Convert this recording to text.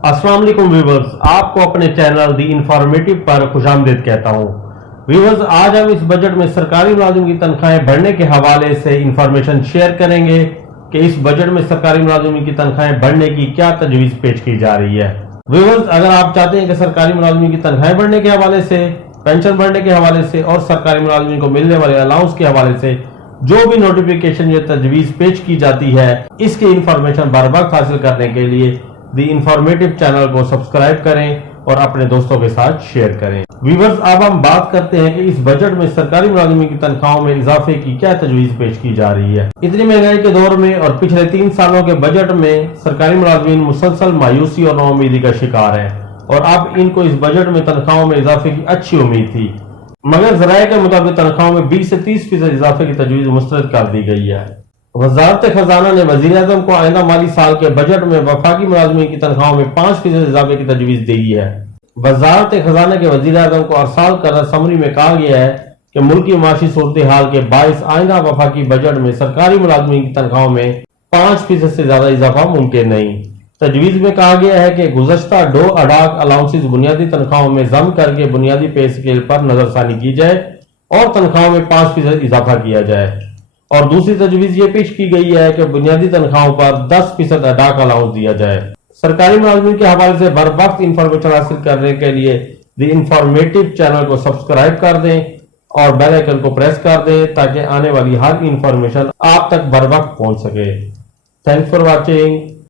अस्सलाम वालेकुम व्यूवर्स, आपको अपने चैनल दी इंफॉर्मेटिव पर खुशामदीद कहता हूँ। व्यूवर्स, आज हम इस बजट में सरकारी मुलाजिम की तनख्वाहें बढ़ने के हवाले से इंफॉर्मेशन शेयर करेंगे कि इस बजट में सरकारी मुलाजिम की तनख्वाहें बढ़ने की क्या तजवीज़ पेश की जा रही है। व्यूवर्स, अगर आप चाहते हैं कि सरकारी मुलाजिम की तनख्वाहें बढ़ने के हवाले से, पेंशन बढ़ने के हवाले से और सरकारी मुलाजिम को मिलने वाले अलाउंस के हवाले से जो भी नोटिफिकेशन या तजवीज़ पेश की जाती है, इसकी इंफॉर्मेशन बर वक्त हासिल करने के लिए दी इंफॉर्मेटिव चैनल को सब्सक्राइब करें और अपने दोस्तों के साथ शेयर करें। व्यूवर्स, अब हम बात करते हैं कि इस बजट में सरकारी मुलाजिम की तनख्वाहों में इजाफे की क्या तजवीज़ पेश की जा रही है। इतनी महंगाई के दौर में और पिछले 3 सालों के बजट में सरकारी मुलाजिम मुसलसल मायूसी और नाउमीदी का शिकार है और अब इनको इस बजट में तनख्वाहों में इजाफे की अच्छी उम्मीद थी, मगर ज़राए के मुताबिक तनख्वाहों में 20 से 30% इजाफे की तजवीज़ मुस्तरद कर दी गई है। वजारत खजाना ने वज़ीर आज़म को आइंदा माली साल के बजट में वफाकी मुलाजमीन की तनख्वाहों में 5% इजाफे की तजवीज़ दी है। वजारत खजाना के वज़ीर आज़म को अरसाल करदा समरी में कहा गया है कि मुल्की माशी सूरत हाल के बाइस आइंदा वफाकी बजट में सरकारी मुलाजमीन की तनख्वाहों में 5% से ज्यादा इजाफा मुमकिन नहीं। तजवीज़ में कहा गया है कि गुज़श्ता डो अडाक अलाउंसेस बुनियादी तनख्वाहों में जम करके बुनियादी पे स्केल पर नजरसानी की जाए और तनख्वाहों में 5% इजाफा किया जाए। और दूसरी तजवीज़ ये पेश की गई है कि बुनियादी तनख्वाहों पर 10% अडाक अलाउंस दिया जाए। सरकारी मुलाजिम के हवाले से बर वक्त इंफॉर्मेशन हासिल करने के लिए द इंफॉर्मेटिव चैनल को सब्सक्राइब कर दें और बेल आइकन को प्रेस कर दें ताकि आने वाली हर इंफॉर्मेशन आप तक बर वक्त पहुंच सके। Thanks for watching.